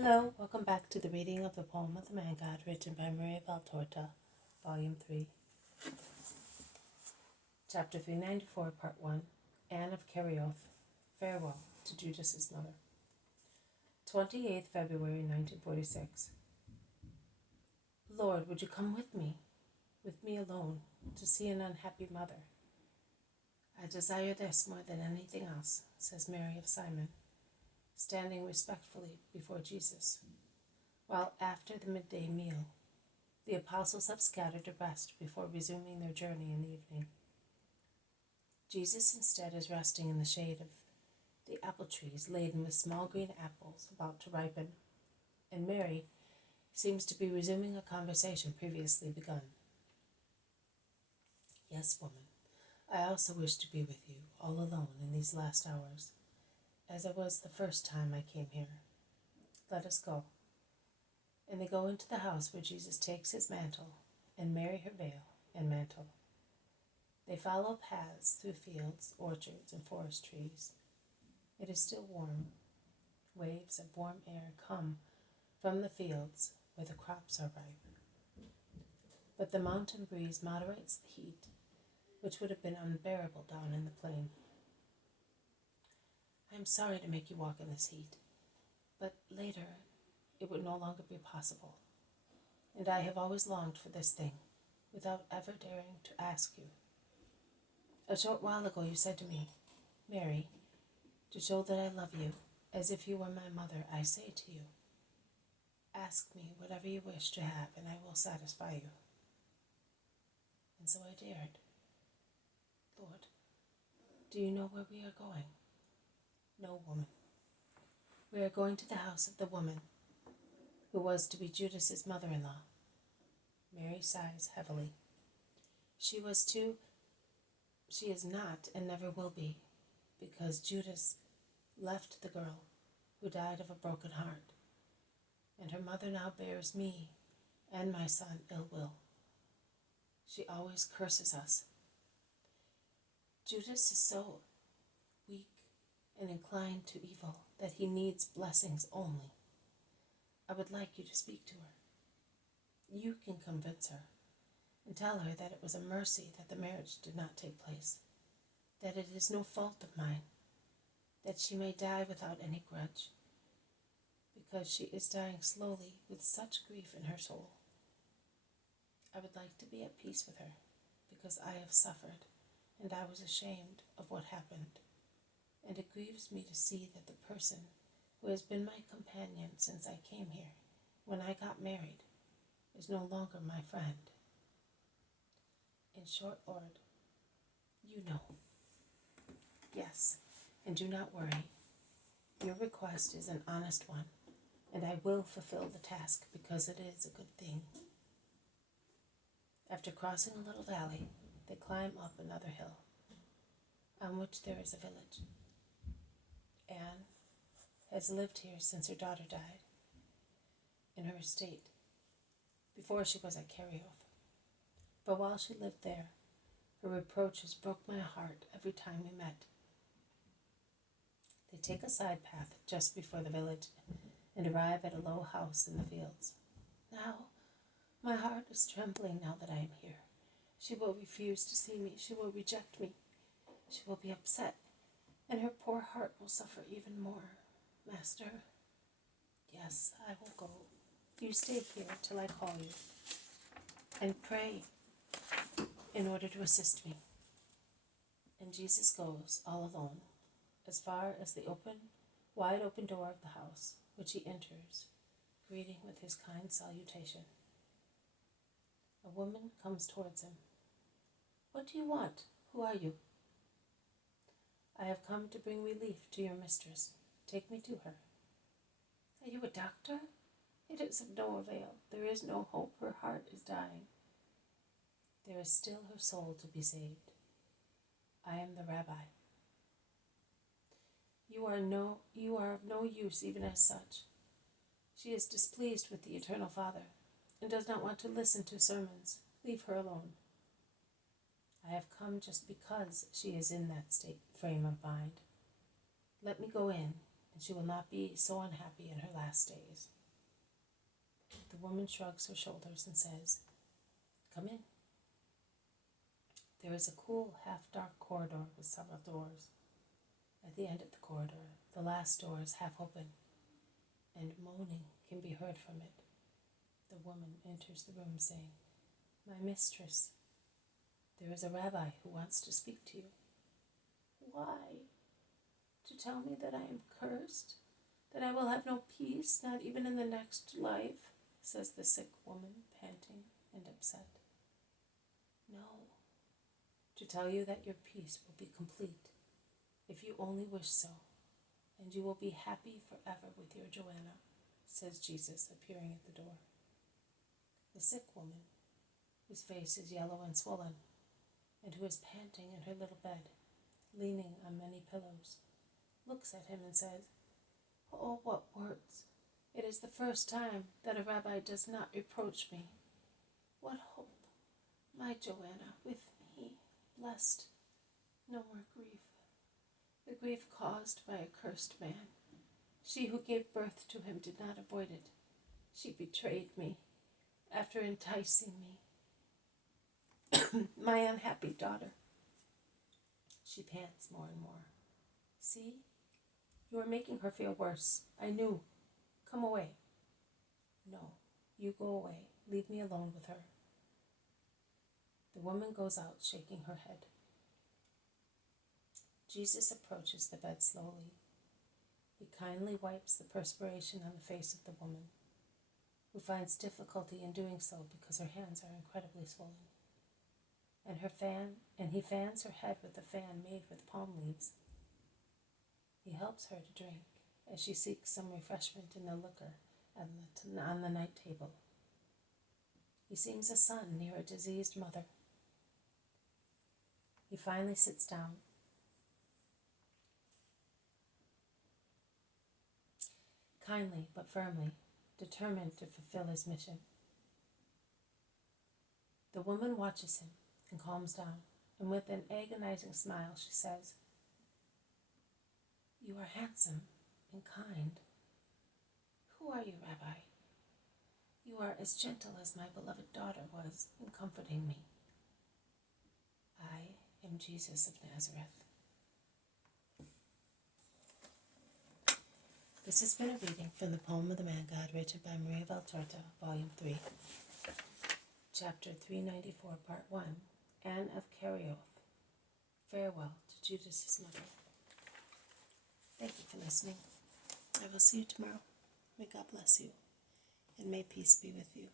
Hello, welcome back to the reading of the poem of the Man God, written by Maria Valtorta, Volume 3, Chapter 394, Part 1, Anne of Kerioth, Farewell to Judas's Mother. 28th February 1946. Lord, would you come with me alone, to see an unhappy mother? I desire this more than anything else, says Mary of Simon, standing respectfully before Jesus, while after the midday meal, the apostles have scattered to rest before resuming their journey in the evening. Jesus instead is resting in the shade of the apple trees laden with small green apples about to ripen, and Mary seems to be resuming a conversation previously begun. Yes, woman, I also wish to be with you, all alone in these last hours, as I was the first time I came here. Let us go. And they go into the house where Jesus takes his mantle, and Mary her veil and mantle. They follow paths through fields, orchards, and forest trees. It is still warm. Waves of warm air come from the fields where the crops are ripe. But the mountain breeze moderates the heat, which would have been unbearable down in the plain. I am sorry to make you walk in this heat, but later it would no longer be possible, and I have always longed for this thing, without ever daring to ask you. A short while ago you said to me, Mary, to show that I love you, as if you were my mother, I say to you, ask me whatever you wish to have, and I will satisfy you. And so I dared. Lord, do you know where we are going? No, woman. We are going to the house of the woman who was to be Judas's mother-in-law. Mary sighs heavily. She is not and never will be, because Judas left the girl who died of a broken heart, and her mother now bears me and my son ill will. She always curses us. Judas is so weak and inclined to evil that he needs blessings only. I would like you to speak to her. You can convince her and tell her that it was a mercy that the marriage did not take place, that it is no fault of mine, that she may die without any grudge, because she is dying slowly with such grief in her soul. I would like to be at peace with her, because I have suffered, and I was ashamed of what happened, and it grieves me to see that the person who has been my companion since I came here, when I got married, is no longer my friend. In short, Lord, you know. Yes, and do not worry. Your request is an honest one, and I will fulfill the task because it is a good thing. After crossing a little valley, they climb up another hill, on which there is a village. Anne has lived here since her daughter died, in her estate, before she was at Kerioth. But while she lived there, her reproaches broke my heart every time we met. They take a side path just before the village and arrive at a low house in the fields. Now, my heart is trembling now that I am here. She will refuse to see me. She will reject me. She will be upset, and her poor heart will suffer even more. Master, yes, I will go. You stay here till I call you, and pray in order to assist me. And Jesus goes all alone, as far as the wide open door of the house, which he enters, greeting with his kind salutation. A woman comes towards him. What do you want? Who are you? I have come to bring relief to your mistress. Take me to her. Are you a doctor? It is of no avail. There is no hope. Her heart is dying. There is still her soul to be saved. I am the rabbi. You are of no use even as such. She is displeased with the Eternal Father and does not want to listen to sermons. Leave her alone. I have come just because she is in that frame of mind. Let me go in and she will not be so unhappy in her last days. The woman shrugs her shoulders and says, "Come in." There is a cool, half-dark corridor with several doors. At the end of the corridor, the last door is half open, and moaning can be heard from it. The woman enters the room saying, "My mistress, there is a rabbi who wants to speak to you." "Why? To tell me that I am cursed? That I will have no peace, not even in the next life?" says the sick woman, panting and upset. "No, to tell you that your peace will be complete if you only wish so, and you will be happy forever with your Joanna," says Jesus, appearing at the door. The sick woman, whose face is yellow and swollen, and who is panting in her little bed, leaning on many pillows, looks at him and says, "Oh, what words! It is the first time that a rabbi does not reproach me. What hope! My Joanna with me, blessed. No more grief. The grief caused by a cursed man. She who gave birth to him did not avoid it. She betrayed me after enticing me. My unhappy daughter." She pants more and more. "See, you are making her feel worse. I knew. Come away." "No, you go away. Leave me alone with her." The woman goes out, shaking her head. Jesus approaches the bed slowly. He kindly wipes the perspiration on the face of the woman, who finds difficulty in doing so because her hands are incredibly swollen. And he fans her head with a fan made with palm leaves. He helps her to drink as she seeks some refreshment in the liquor on the night table. He seems a son near a diseased mother. He finally sits down. Kindly but firmly, determined to fulfill his mission. The woman watches him and calms down, and with an agonizing smile she says, "You are handsome and kind. Who are you, Rabbi? You are as gentle as my beloved daughter was in comforting me." "I am Jesus of Nazareth." This has been a reading from the Poem of the Man God, written by Maria Valtorta, Volume 3, Chapter 394, Part 1, Anne of Kerioth, Farewell to Judas's Mother. Thank you for listening. I will see you tomorrow. May God bless you, and may peace be with you.